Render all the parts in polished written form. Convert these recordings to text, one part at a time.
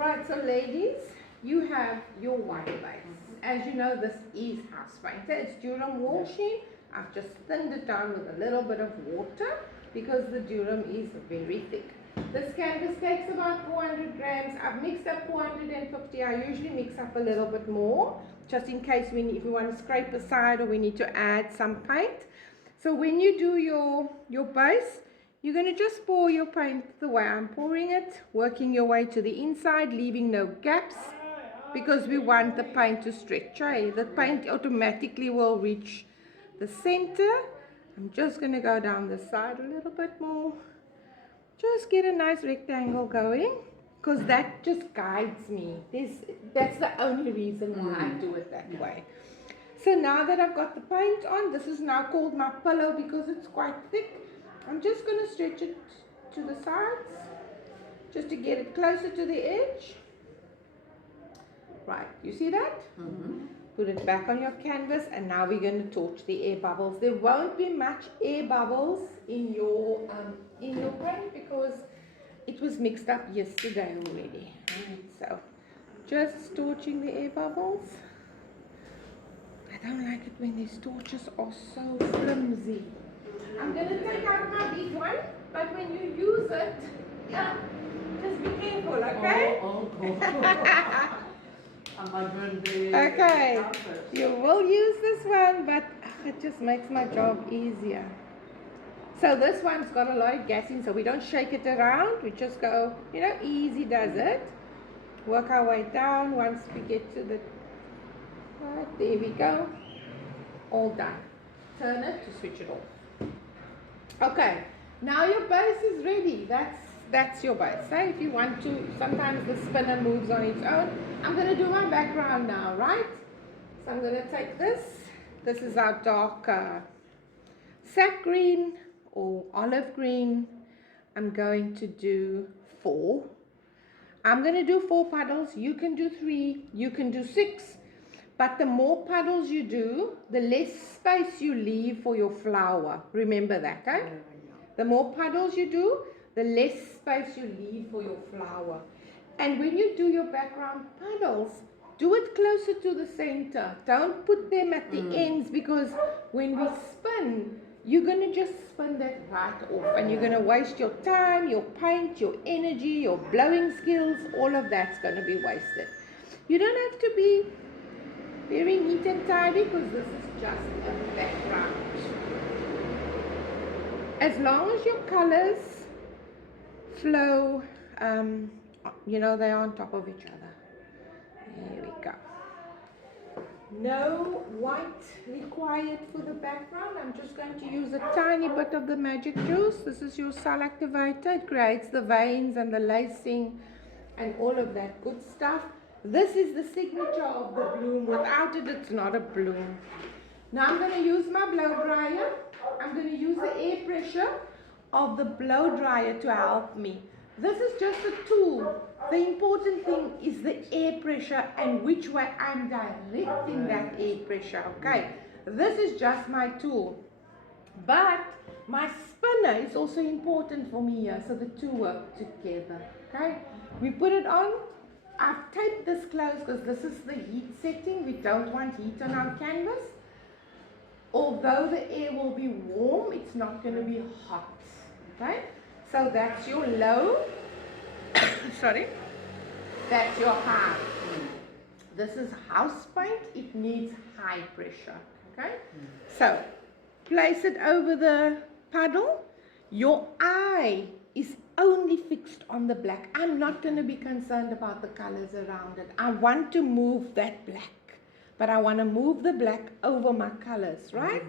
Right, so ladies, you have your white base. As you know, this is house painter. It's Durham washing. I've just thinned it down with a little bit of water because the Durham is very thick. This canvas takes about 400 grams. I've mixed up 450. I usually mix up a little bit more, just in case if we want to scrape a side or we need to add some paint. So when you do your base, you're going to just pour your paint the way I'm pouring it, working your way to the inside, leaving no gaps, because we want the paint to stretch. The paint automatically will reach the center. I'm just going to go down the side a little bit more. Just get a nice rectangle going, because that just guides me. That's the only reason why I do it that way. So now that I've got the paint on, this is now called my pillow because it's quite thick. I'm just going to stretch it to the sides, just to get it closer to the edge. Right, you see that? Put it back on your canvas, and now we're going to torch the air bubbles. There won't be much air bubbles in your paint because it was mixed up yesterday already. Right, so just torching the air bubbles. I don't like it when these torches are so flimsy. I'm going to take out my big one, but when you use it, just be careful, okay? Okay, you will use this one, but it just makes my job easier. So this one's got a lot of gas in, so we don't shake it around. We just go, easy does it. Work our way down once we get to the... Right, there we go. All done. Turn it to switch it off. Okay, now your base is ready. That's your base. If you want to, sometimes the spinner moves on its own. I'm going to do my background now, right? So I'm going to take this. This is our dark sap green or olive green. I'm going to do 4. I'm going to do 4 puddles. You can do 3. You can do 6. But the more puddles you do, the less space you leave for your flower. Remember that, eh? The more puddles you do, the less space you leave for your flower. And when you do your background puddles, do it closer to the center. Don't put them at the ends, because when we spin, you're going to just spin that right off. And you're going to waste your time, your paint, your energy, your blowing skills. All of that's going to be wasted. You don't have to be very neat and tidy, because this is just a background. As long as your colors flow, they're on top of each other. There we go. No white required for the background. I'm just going to use a tiny bit of the magic juice. This is your cell activator. It creates the veins and the lacing and all of that good stuff. This is the signature of the bloom. Without it, it's not a bloom. Now I'm going to use my blow dryer. I'm going to use the air pressure of the blow dryer to help me. This is just a tool. The important thing is the air pressure and which way I'm directing that air pressure. Okay, this is just my tool. But my spinner is also important for me here, so the two work together. Okay, we put it on. I've taped this closed because this is the heat setting. We don't want heat on our canvas. Although the air will be warm, it's not going to be hot. Okay, so that's your low. Sorry, that's your high. This is house paint. It needs high pressure. Okay, so place it over the puddle. Your eye is only fixed on the black. I'm not going to be concerned about the colors around it. I want to move that black, but I want to move the black over my colors, right?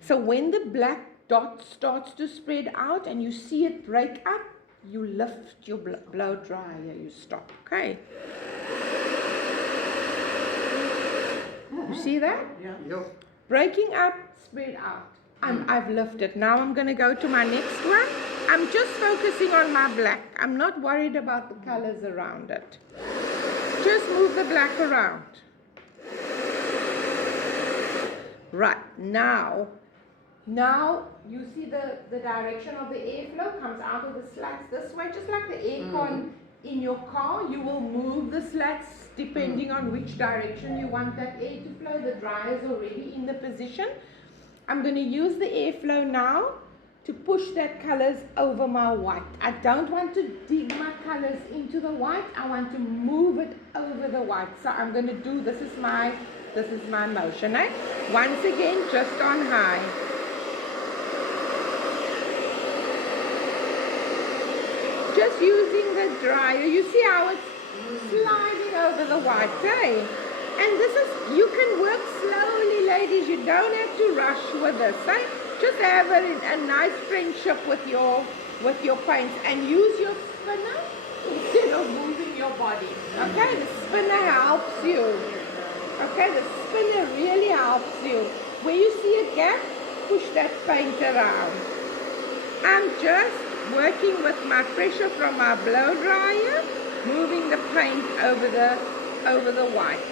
So when the black dot starts to spread out and you see it break up, you lift your blow dryer, you stop, okay? You see that? Yeah. Breaking up, spread out. I've lifted. Now I'm going to go to my next one. I'm just focusing on my black. I'm not worried about the colors around it. Just move the black around. Right, now you see the direction of the airflow comes out of the slats this way, just like the aircon in your car, you will move the slats depending on which direction you want that air to flow. The dryer is already in the position. I'm going to use the airflow now to push that colors over my white. I don't want to dig my colors into the white. I want to move it over the white. So I'm going to do, this is my motion. Once again, just on high. Just using the dryer. You see how it's sliding over the white, And this is, you can work slowly, ladies. You don't have to rush with this, Just have a nice friendship with your paints and use your spinner instead of moving your body. Okay, the spinner helps you. Okay, the spinner really helps you. Where you see a gap, push that paint around. I'm just working with my pressure from my blow dryer, moving the paint over the white.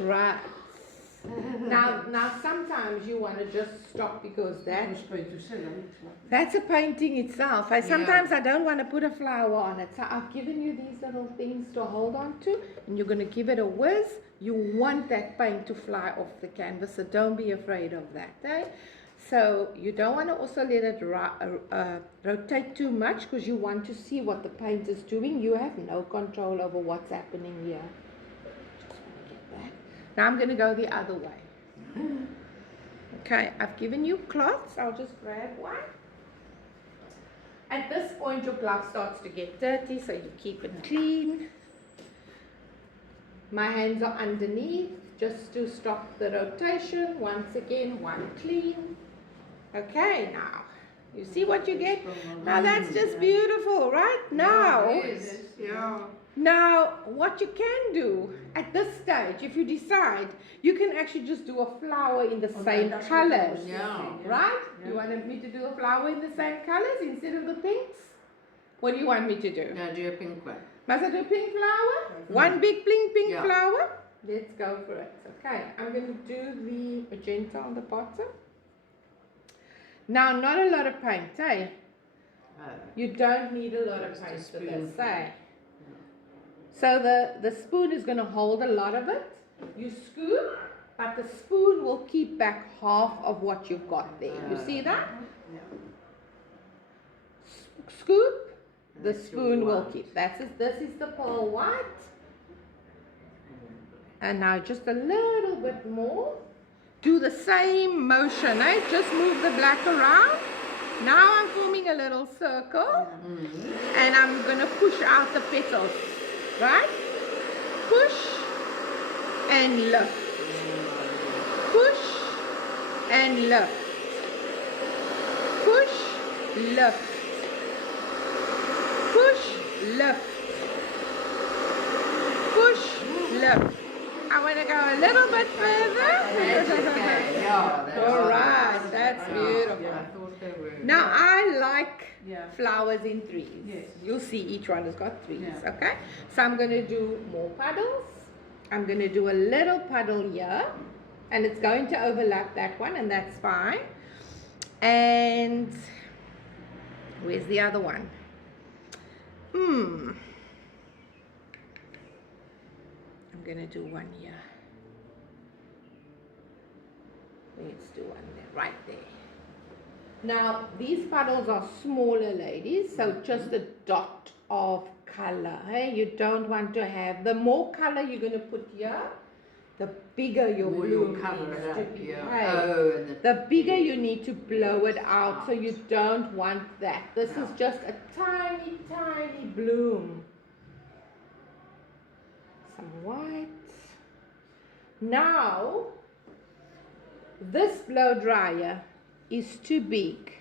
Right. Now sometimes you want to just stop because that's a painting itself. Sometimes I don't want to put a flower on it. So I've given you these little things to hold on to, and you're going to give it a whiz. You want that paint to fly off the canvas, so don't be afraid of that. So you don't want to also let it rotate too much because you want to see what the paint is doing. You have no control over what's happening here. Just want to get that. Now I'm going to go the other way. Okay, I've given you cloths. I'll just grab one. At this point, your glove starts to get dirty, so you keep it clean. My hands are underneath just to stop the rotation. Once again, one clean. Okay, now you see what you get? Now that's just beautiful, right? Now what you can do at this stage, if you decide, you can actually just do a flower in the same colors, right? You wanted me to do a flower in the same colors instead of the pinks? What do you want me to do? No, do a pink one. Must I do a pink flower? One big pink flower? Let's go for it. Okay, I'm going to do the magenta on the bottom. Now, not a lot of paint, You don't need a lot of paint for this, So the spoon is going to hold a lot of it. You scoop, but the spoon will keep back half of what you've got there. You see that? Scoop, the spoon will keep. This is the pearl white. And now just a little bit more. Do the same motion, Just move the black around. Now I'm forming a little circle. And I'm going to push out the petals. Right? Push and lift. Push and lift. Push, lift. Push, lift. Push, lift. I want to go a little bit further. All right, that's beautiful. Now I like flowers in threes. You'll see each one has got threes. Okay, so I'm going to do more puddles. I'm going to do a little puddle here, and it's going to overlap that one, and that's fine. And where's the other one? I'm going to do one here. Let's do one there, right there. Now, these puddles are smaller, ladies, so just a dot of color. You don't want to have, the more color you're going to put here, the bigger your bloom needs to be. The bigger you need to blow it out, so you don't want that. This is just a tiny, tiny bloom. Some white. Now, this blow dryer is too big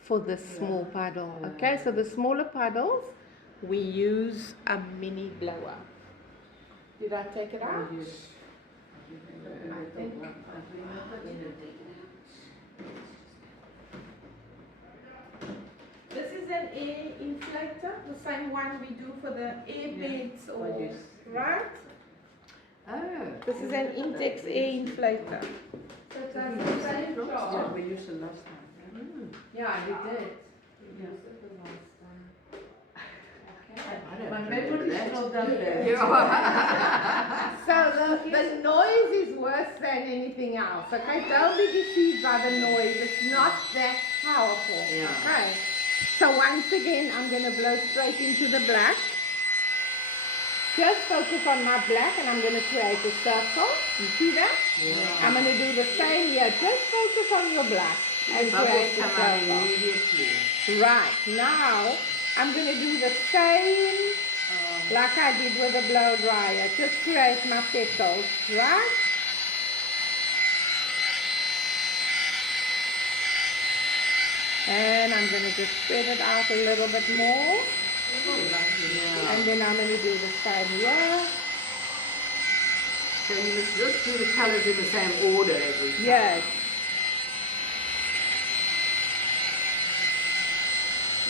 for this small puddle. Okay, so the smaller puddles, we use a mini blower. Did I take it out? I think. This is an air inflator, the same one we do for the air beds, or, right? This is an Intex air inflator. So it does the same job. We used it last time. Yeah, you did. Yeah. Used it the last time. I Okay. My memory is not that bad. Yeah. So the noise is worse than anything else. Okay, don't be deceived by the noise. It's not that powerful. Yeah. Okay. So once again, I'm going to blow straight into the black. Just focus on my black and I'm going to create a circle. You see that? Yeah. I'm going to do the same here. Just focus on your black and Bubbles create a come out circle. immediately. Right. Now, I'm going to do the same like I did with the blow dryer. Just create my petals. Right? And I'm going to just spread it out a little bit more. Yeah. And then I'm going to do the same here. So you must just do the colours in the same order every time. Yes.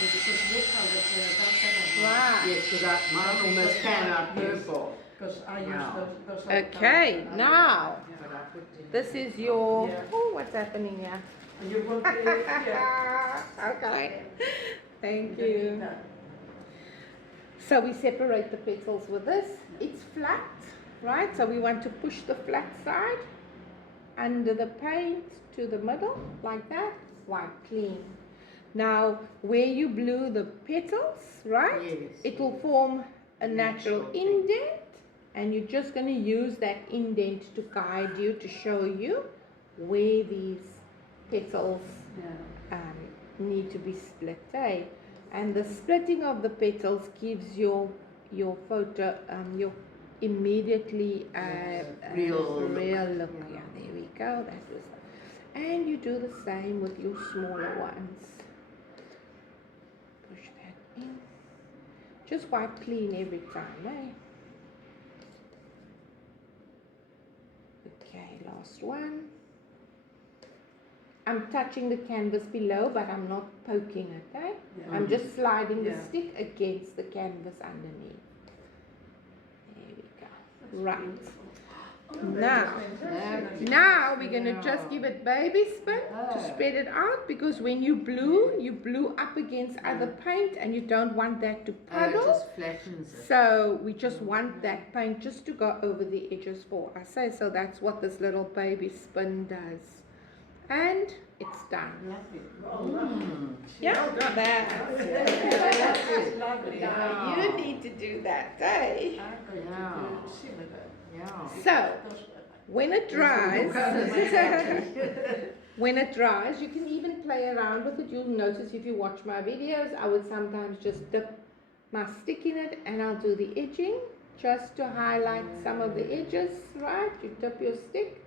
Because this color don't have Right. Yes, because mine almost came out purple. Because I use Yeah. those are the Okay, colors. now, But I put in this is your... Yeah. Oh, what's happening here? And you want the, yeah. Okay. Thank you. So we separate the petals with this. It's flat, right? So we want to push the flat side under the paint to the middle, like that. Wipe clean. Now, where you blew the petals, right? Yes. It will form a natural indent, and you're just going to use that indent to guide you, to show you where these petals Yeah. need to be split, eh? And the splitting of the petals gives your photo your immediately Real look. look. Yeah. Yeah, there we go. That was, and you do the same with your smaller ones. Push that in. Just wipe clean every time, eh? Okay, last one. I'm touching the canvas below, but I'm not poking it, okay? Yeah. I'm just sliding the Yeah. stick against the canvas underneath. There we go. Right. Now we're going to just give it baby spin to spread it out, because when you blew up against other paint and you don't want that to It puddle. just flattens it. So we just want that paint just to go over the edges for us. So that's what this little baby spin does. And it's done. Mm. Yeah, that's That's lovely. now you need to do that, eh? Yeah. Yeah. So when it dries, when it dries, you can even play around with it. You'll notice if you watch my videos, I would sometimes just dip my stick in it and I'll do the edging just to highlight some of the edges, right? You dip your stick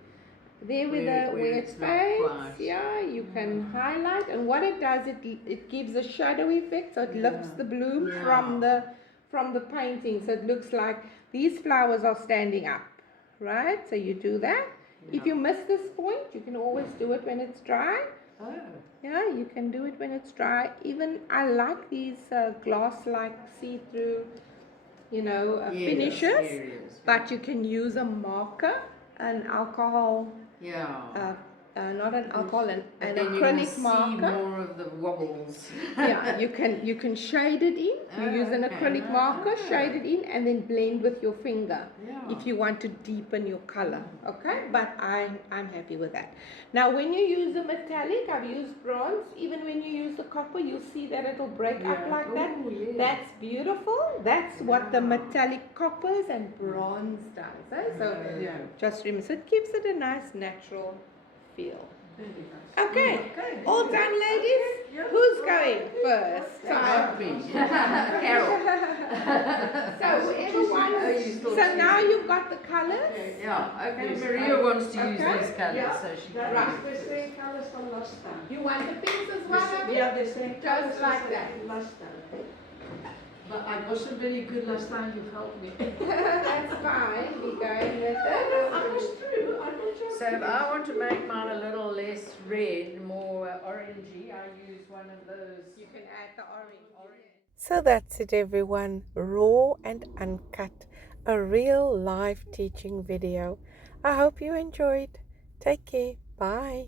there where it it's not fades, quite. yeah, you can highlight, and what it does, it gives a shadow effect, so it lifts the bloom Yeah. from the painting, so it looks like these flowers are standing up, right? So you do that. If you miss this point, you can always do it when it's dry. Oh. Yeah, you can do it when it's dry. Even I like these glass-like see-through, finishes, Areas. but you can use a marker, an alcohol. Yeah. Not an alcohol, an But then you acrylic can see marker. more of the wobbles. Yeah, you can shade it in. You use an okay. acrylic marker, shade it in, and then blend with your finger. Yeah. If you want to deepen your color, okay? But I'm happy with that. Now, when you use a metallic, I've used bronze. Even when you use the copper, you'll see that it'll break up like that. Oh, yeah. That's beautiful. That's what the metallic coppers and bronze does. Eh? So just remember, so it gives it a nice natural feel. Okay, all done, ladies? Who's going first? Carol. So whoever wants. So now you've got the colors. Yeah, okay. Maria wants to use Okay. these colours, so she That can. is the same colors from last time. You want the pinks as well, Abby? Yeah, the same Just colors like as that. last time. But I wasn't very good last time, you helped me. That's fine. We're going with I was it. true, I was joking. So if I want to make mine a little less red, more orangey, I use one of those. You can add the orange. So that's it, everyone. Raw and uncut. A real live teaching video. I hope you enjoyed. Take care. Bye.